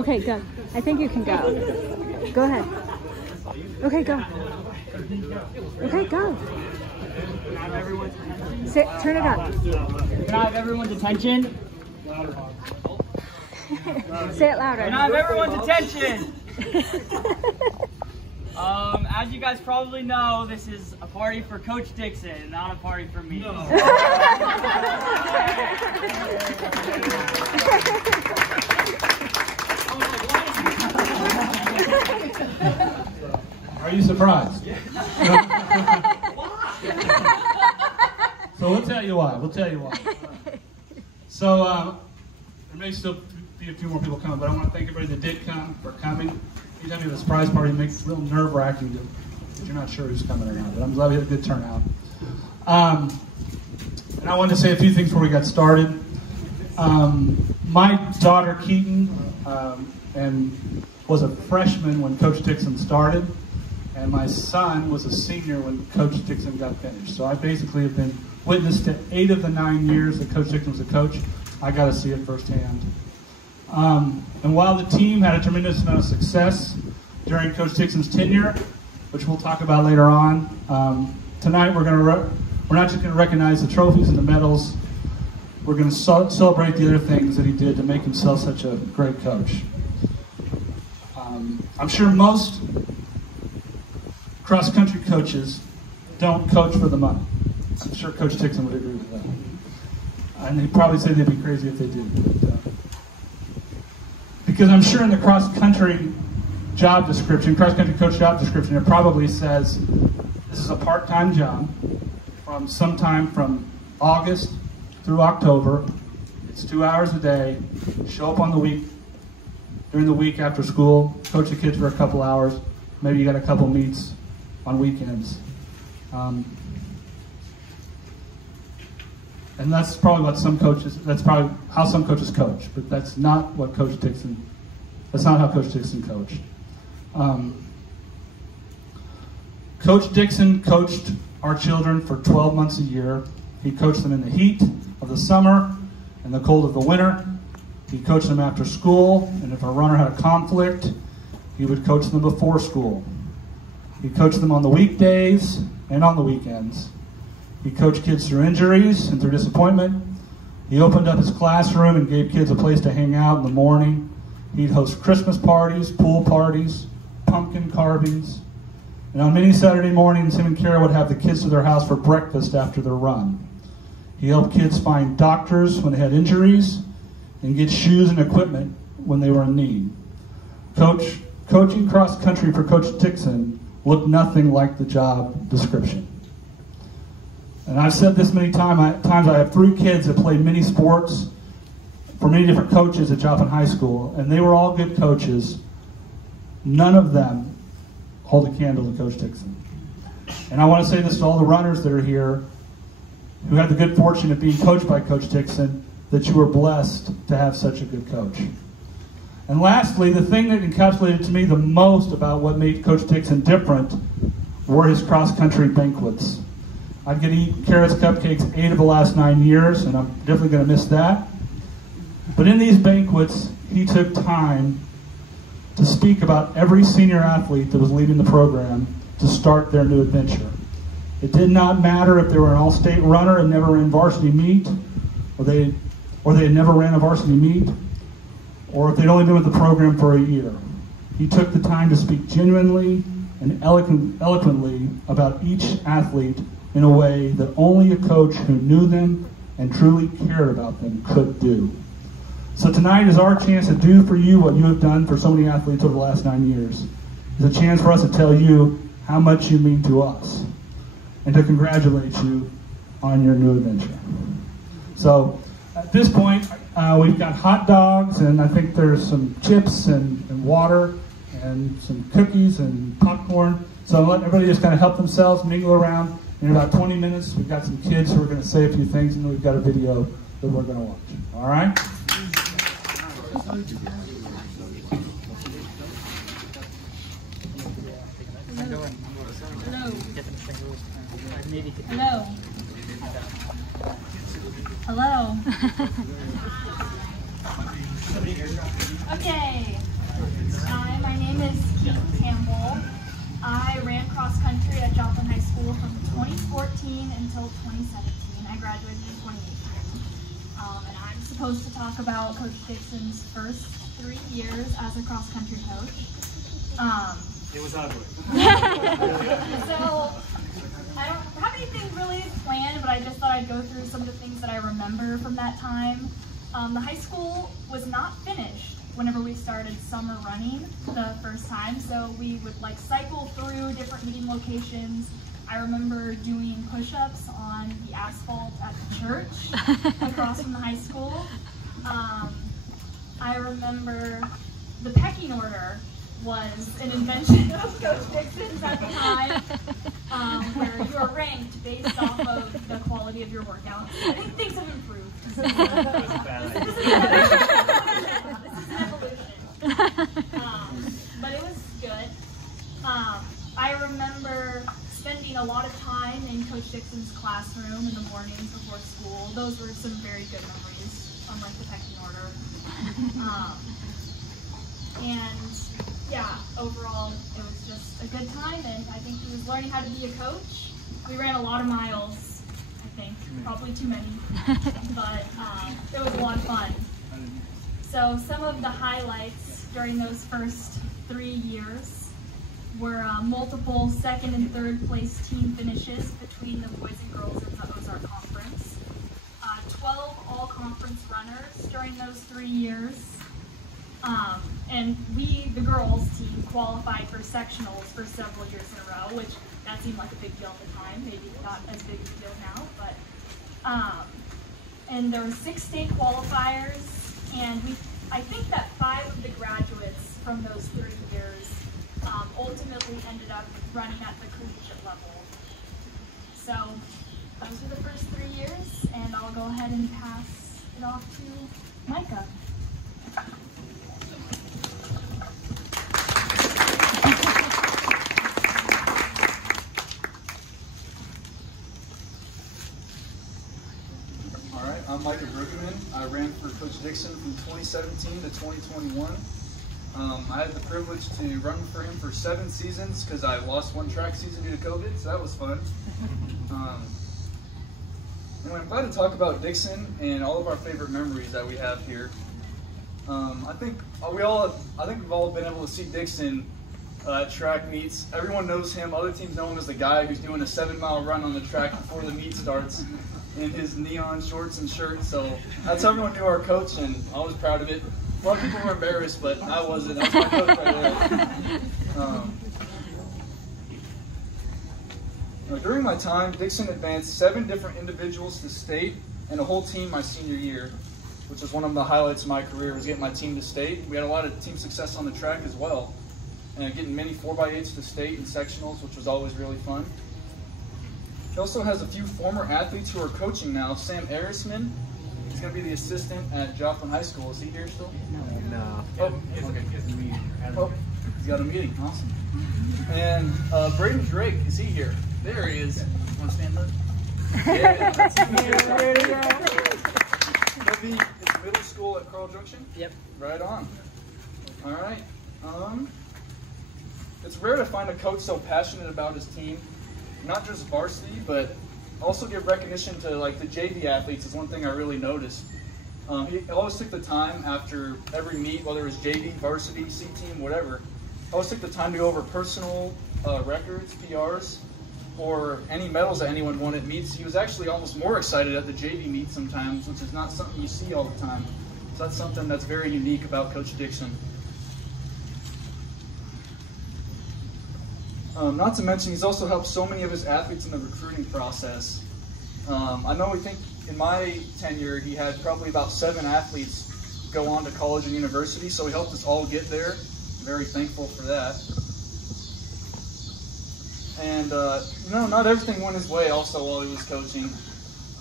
Okay, go. I think you can go. Go ahead. Okay, go. Okay, go. Turn it up. Can I have everyone's attention? Say it louder. Can I have everyone's attention? As you guys probably know, this is a party for Coach Dixon, not a party for me. No. Are you surprised? So we'll tell you why. So there may still be a few more people coming, but I want to thank everybody that did come for coming. Anytime you have a surprise party, it makes it real nerve-wracking that you're not sure who's coming or not, but I'm glad we had a good turnout. And I wanted to say a few things before we got started. My daughter, Keaton, and was a freshman when Coach Dixon started, and my son was a senior when Coach Dixon got finished. So I basically have been witness to 8 of the 9 years that Coach Dixon was a coach. I got to see it firsthand. And while the team had a tremendous amount of success during Coach Dixon's tenure, which we'll talk about later on, tonight we're not just going to recognize the trophies and the medals. We're going to celebrate the other things that he did to make himself such a great coach. I'm sure most cross-country coaches don't coach for the money. I'm sure Coach Dixon would agree with that. And he'd probably say they'd be crazy if they did. But, because I'm sure in the cross-country job description, cross-country coach job description, it probably says this is a part-time job from sometime from August through October. It's 2 hours a day. Show up on the week, during the week after school, coach the kids for a couple hours. Maybe you got a couple meets on weekends. And that's probably what some coaches, that's probably how some coaches coach, but that's not what Coach Dixon, that's not how Coach Dixon coached. Coach Dixon coached our children for 12 months a year. He coached them in the heat of the summer and the cold of the winter. He coached them after school, and if a runner had a conflict, he would coach them before school. He coached them on the weekdays and on the weekends. He coached kids through injuries and through disappointment. He opened up his classroom and gave kids a place to hang out in the morning. He'd host Christmas parties, pool parties, pumpkin carvings. And on many Saturday mornings, him and Kara would have the kids to their house for breakfast after their run. He helped kids find doctors when they had injuries and get shoes and equipment when they were in need. Coaching cross country for Coach Dixon looked nothing like the job description. And I've said this many times, I have 3 kids that played many sports for many different coaches at Joplin High School, and they were all good coaches. None of them hold a candle to Coach Dixon. And I want to say this to all the runners that are here who had the good fortune of being coached by Coach Dixon, that you were blessed to have such a good coach. And lastly, the thing that encapsulated to me the most about what made Coach Dixon different were his cross-country banquets. I'd get to eat Kara's Cupcakes 8 of the last 9 years, and I'm definitely going to miss that. But in these banquets, he took time to speak about every senior athlete that was leaving the program to start their new adventure. It did not matter if they were an all-state runner and never ran varsity meet, or they had never ran a varsity meet, or if they'd only been with the program for a year. He took the time to speak genuinely and eloquently about each athlete in a way that only a coach who knew them and truly cared about them could do. So tonight is our chance to do for you what you have done for so many athletes over the last 9 years. It's a chance for us to tell you how much you mean to us and to congratulate you on your new adventure. So at this point, we've got hot dogs, and I think there's some chips and water and some cookies and popcorn. So I'll let everybody just kind of help themselves, mingle around. In about 20 minutes, we've got some kids who are going to say a few things, and then we've got a video that we're going to watch. All right? Hello. Hello. Okay. my name is Kate Campbell. I ran cross country at Joplin High School from 2014 until 2017. I graduated in 2018. And I'm supposed to talk about Coach Dixon's first 3 years as a cross country coach. It was ugly. So I don't have anything really planned, but I just thought I'd go through some of the things that I remember from that time. The high school was not finished whenever we started summer running the first time, so we would like cycle through different meeting locations. I remember doing push-ups on the asphalt at the church across from the high school. I remember the pecking order was an invention of Coach Dixon's at the time, where you are ranked based off of the quality of your workouts. I think things have improved. This is an evolution. But it was good. I remember spending a lot of time in Coach Dixon's classroom in the mornings before school. Those were some very good memories, unlike the pecking order. And yeah, overall, it was just a good time, and I think he was learning how to be a coach. We ran a lot of miles, I think, probably too many, but it was a lot of fun. So some of the highlights during those first 3 years were multiple second and third place team finishes between the boys and girls in the Ozark Conference, 12 all-conference runners during those 3 years, and we, the girls team, qualified for sectionals for several years in a row, which that seemed like a big deal at the time, maybe not as big of a deal now, but, and there were 6 state qualifiers, and I think that 5 of the graduates from those 3 years ultimately ended up running at the collegiate level. So those were the first 3 years, and I'll go ahead and pass it off to Micah. I'm Micah Bruggeman. I ran for Coach Dixon from 2017 to 2021. I had the privilege to run for him for 7 seasons because I lost 1 track season due to COVID, so that was fun. Anyway, I'm glad to talk about Dixon and all of our favorite memories that we have here. I think we've all been able to see Dixon at track meets. Everyone knows him. Other teams know him as the guy who's doing a 7-mile run on the track before the meet starts in his neon shorts and shirt. So that's how everyone knew our coach, and I was proud of it. A lot of people were embarrassed, but I wasn't. That was my coach right there. During my time, Dixon advanced 7 different individuals to state and a whole team my senior year, which was one of the highlights of my career, was getting my team to state. We had a lot of team success on the track as well, and getting many 4x8s to state and sectionals, which was always really fun. He also has a few former athletes who are coaching now. Sam Arisman, he's going to be the assistant at Joplin High School. Is he here still? No. Oh, okay. Oh, he's got a meeting. Awesome. And Braden Drake, is he here? There he is. Want to stand up? Yeah, that's him. He'll be in middle school at Carl Junction? Yep. Right on. All right. It's rare to find a coach so passionate about his team. Not just varsity, but also give recognition to like the JV athletes is one thing I really noticed. He always took the time after every meet, whether it was JV, varsity, C team, whatever. Always took the time to go over personal records, PRs, or any medals that anyone won at meets. He was actually almost more excited at the JV meet sometimes, which is not something you see all the time. So that's something that's very unique about Coach Dixon. Not to mention, he's also helped so many of his athletes in the recruiting process. I know in my tenure, he had probably about 7 athletes go on to college and university, so he helped us all get there. I'm very thankful for that. And, not everything went his way also while he was coaching.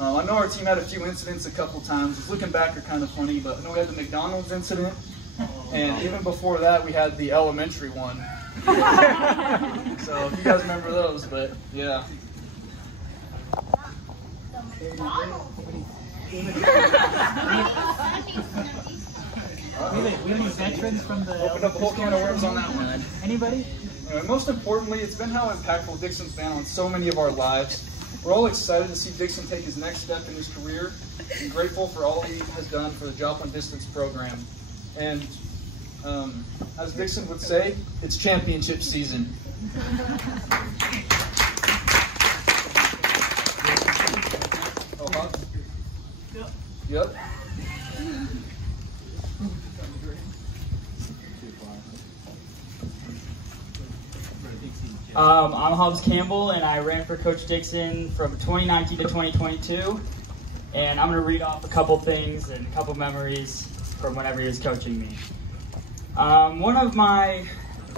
I know our team had a few incidents a couple times. Looking back, are kind of funny, but I know we had the McDonald's incident, and even before that, we had the elementary one. So if you guys remember those, but yeah. we have any veterans from the Opened up a whole can of worms on that one. Anybody? Most importantly, it's been how impactful Dixon's been on so many of our lives. We're all excited to see Dixon take his next step in his career and grateful for all he has done for the Joplin Distance program. And as Dixon would say, it's championship season. Oh, huh? Yep. I'm Hobbs Campbell, and I ran for Coach Dixon from 2019 to 2022. And I'm going to read off a couple things and a couple memories from whenever he was coaching me. One of my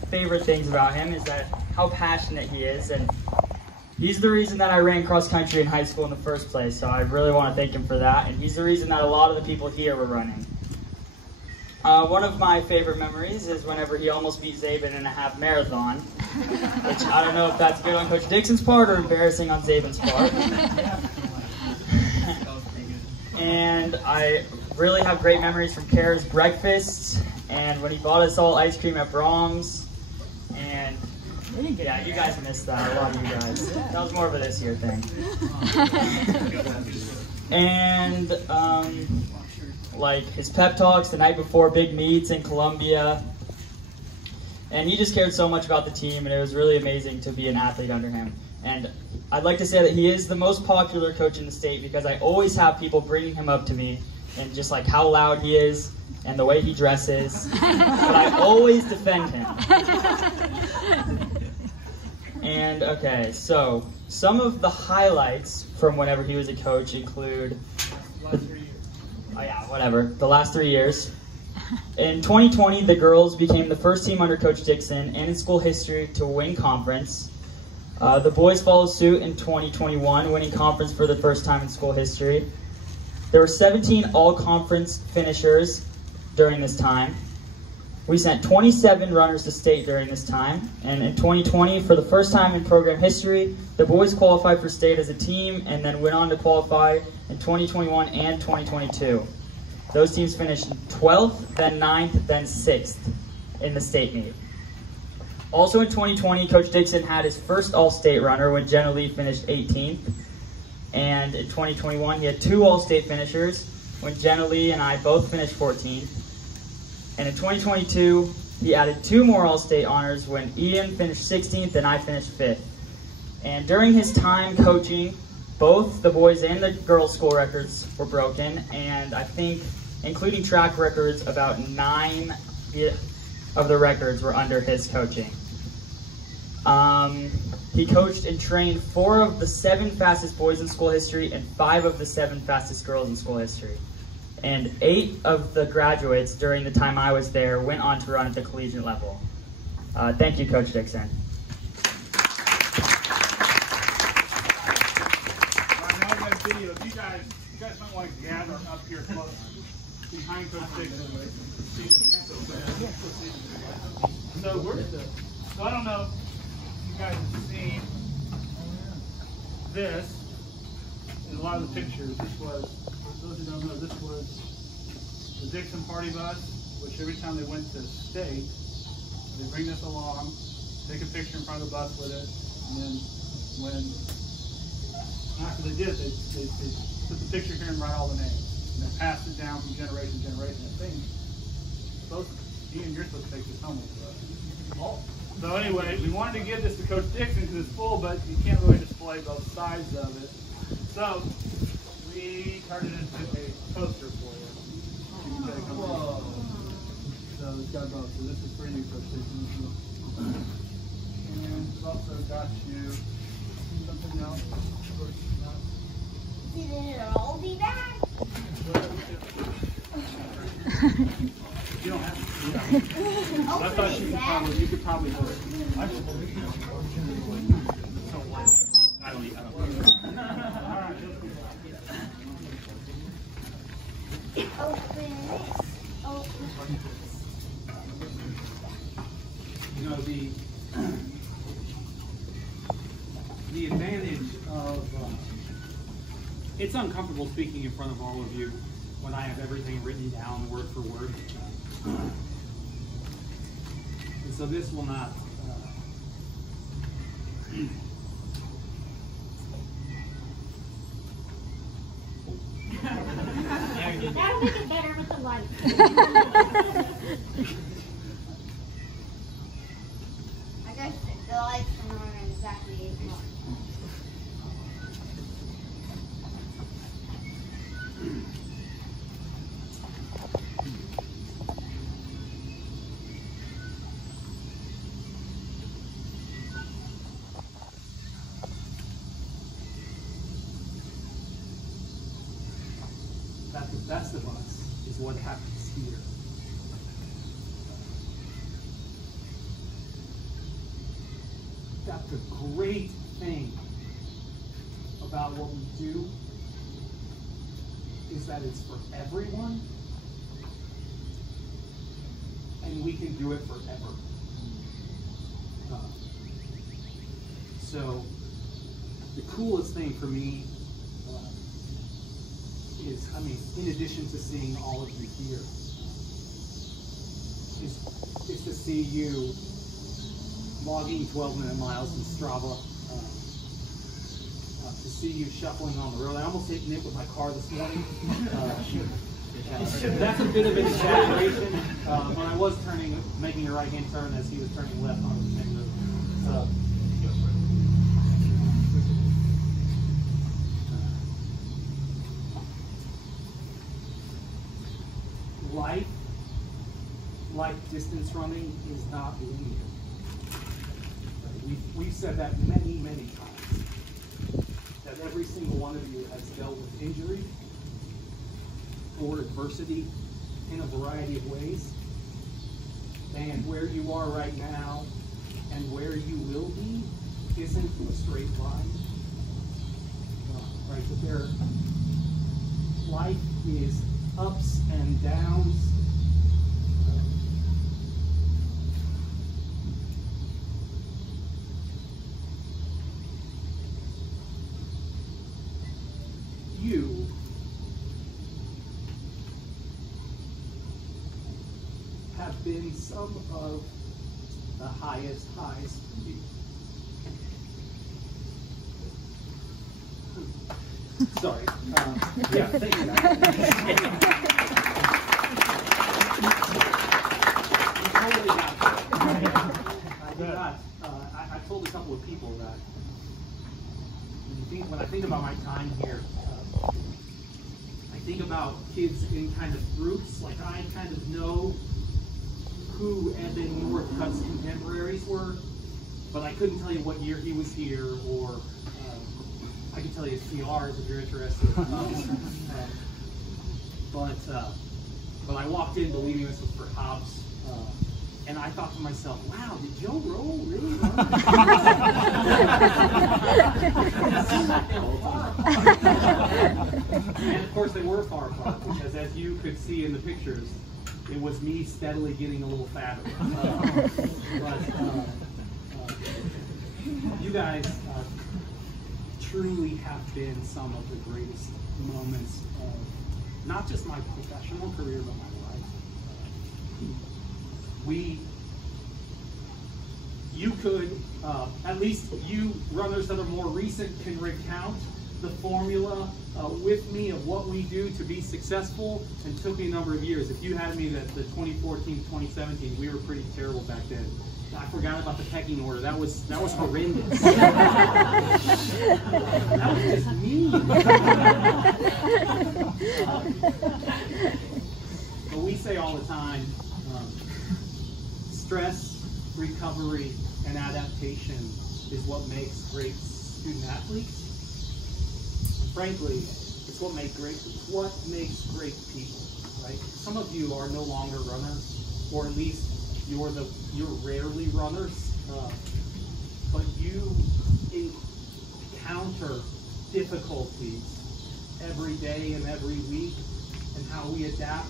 favorite things about him is that how passionate he is, and he's the reason that I ran cross country in high school in the first place, so I really want to thank him for that, and he's the reason that a lot of the people here were running. One of my favorite memories is whenever he almost beat Zabin in a half marathon, which I don't know if that's good on Coach Dixon's part or embarrassing on Zabin's part. And I really have great memories from Kara's breakfasts and when he bought us all ice cream at Brahms. And yeah, you guys missed that. A lot of you guys. That was more of a this year thing. And like his pep talks the night before big meets in Columbia. And he just cared so much about the team, and it was really amazing to be an athlete under him. And I'd like to say that he is the most popular coach in the state because I always have people bringing him up to me and just like how loud he is and the way he dresses. But I always defend him. And okay, so some of the highlights from whenever he was a coach include the last 3 years. In 2020, the girls became the first team under Coach Dixon and in school history to win conference. The boys followed suit in 2021, winning conference for the first time in school history. There were 17 all-conference finishers during this time. We sent 27 runners to state during this time. And in 2020, for the first time in program history, the boys qualified for state as a team and then went on to qualify in 2021 and 2022. Those teams finished 12th, then 9th, then 6th in the state meet. Also in 2020, Coach Dixon had his first all-state runner when Jenna Lee finished 18th. And in 2021, he had 2 all-state finishers when Jenna Lee and I both finished 14th. And in 2022, he added 2 more all-state honors when Ian finished 16th and I finished 5th. And during his time coaching, both the boys and the girls' school records were broken, and I think, including track records, about 9 of the records were under his coaching. He coached and trained 4 of the 7 fastest boys in school history and 5 of the 7 fastest girls in school history. And 8 of the graduates during the time I was there went on to run at the collegiate level. Thank you, Coach Dixon. Video. You guys might want to gather up here close behind Coach Dixon. So I don't know if you guys have seen this in a lot of the pictures. This was, for those who don't know, this was the Dixon party bus, which every time they went to state, they bring this along, take a picture in front of the bus with it, and then after they did, they put the picture here and write all the names. And then passed it down from generation to generation. I think Ian, you're supposed to take this home with us. So anyway, we wanted to give this to Coach Dixon because it's full, but you can't really display both sides of it. So we turned it into a poster for you. You can take home. So it's got both. So this is for you, Coach Dixon. And we've also got you something else. Did it all be back? You don't have to. Yeah. I thought you could probably do it. I don't eat. You know, the advantage of it's uncomfortable speaking in front of all of you when I have everything written down word for word. And so this will not. That'll make it better with the light. I guess the lights from Norman exactly 8 o'clock. That the best of us is what happens here. That's the great thing about what we do is that it's for everyone, and we can do it forever. So the coolest thing for me is, I mean, in addition to seeing all of you here, is to see you logging 12-minute miles in Strava, to see you shuffling on the road. I almost hit Nick with my car this morning. That's a bit of an exaggeration. When I was making a right-hand turn as he was turning left on the main road. Life, like distance running, is not linear. We've said that many, many times. That every single one of you has dealt with injury or adversity in a variety of ways. And where you are right now and where you will be isn't a straight line. Right? But life is ups and downs. You have been some of the highest highs. Sorry. Yeah, thank you guys. I told a couple of people that when I think about my time here, I think about kids in kind of groups. Like, I kind of know who Evan Northcutt's contemporaries were, but I couldn't tell you what year he was here, or I can tell you his PRs if you're interested. But I walked in believing this was for Hobbs, and I thought to myself, wow, did Joe Roll really run? And of course they were far apart, because as you could see in the pictures, it was me steadily getting a little fatter. You guys truly have been some of the greatest moments of not just my professional career, but my life. You could, at least you runners that are more recent can recount the formula with me of what we do to be successful, and took me a number of years. If you had me at the 2014, 2017, we were pretty terrible back then. I forgot about the pecking order. That was horrendous. That was just mean. But we say all the time, stress, recovery, and adaptation is what makes great student athletes. Frankly, it's what makes great people, right? Some of you are no longer runners, or at least you're rarely runners, but you encounter difficulties every day and every week, and how we adapt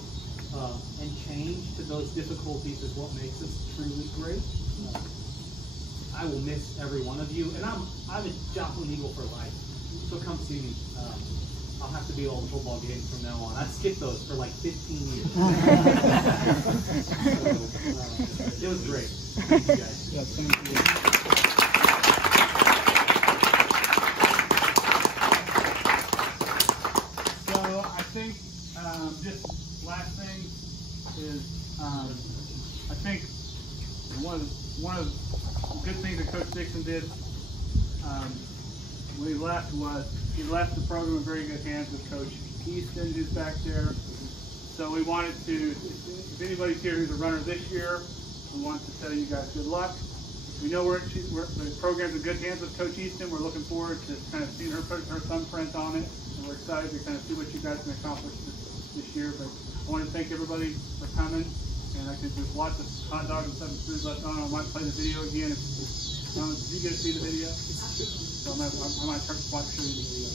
and change to those difficulties is what makes us truly great. I will miss every one of you, and I'm a Joplin Eagle for life, so come see me. I'll have to be all the football games from now on. I've skipped those for like 15 years. So, it was great. Thank you guys. Yeah, thank you. So I think just last thing is I think one of the good things that Coach Dixon did when he left was he left the program in very good hands with Coach Easton, who's back there. So we wanted to, if anybody's here who's a runner this year, we want to tell you guys good luck. We know the program's in good hands with Coach Easton. We're looking forward to kind of seeing her put her thumbprint on it, and we're excited to kind of see what you guys can accomplish this year. But I want to thank everybody for coming, and I think there's lots of hot dogs and stuff and food left on. I might play the video again. Did you get to see the video? So I might try to watch show you the video.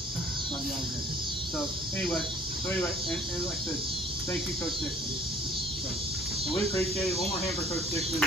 Not the only thing. So anyway, and like I said, thank you, Coach Dixon. So we appreciate it. One more hand for Coach Dixon.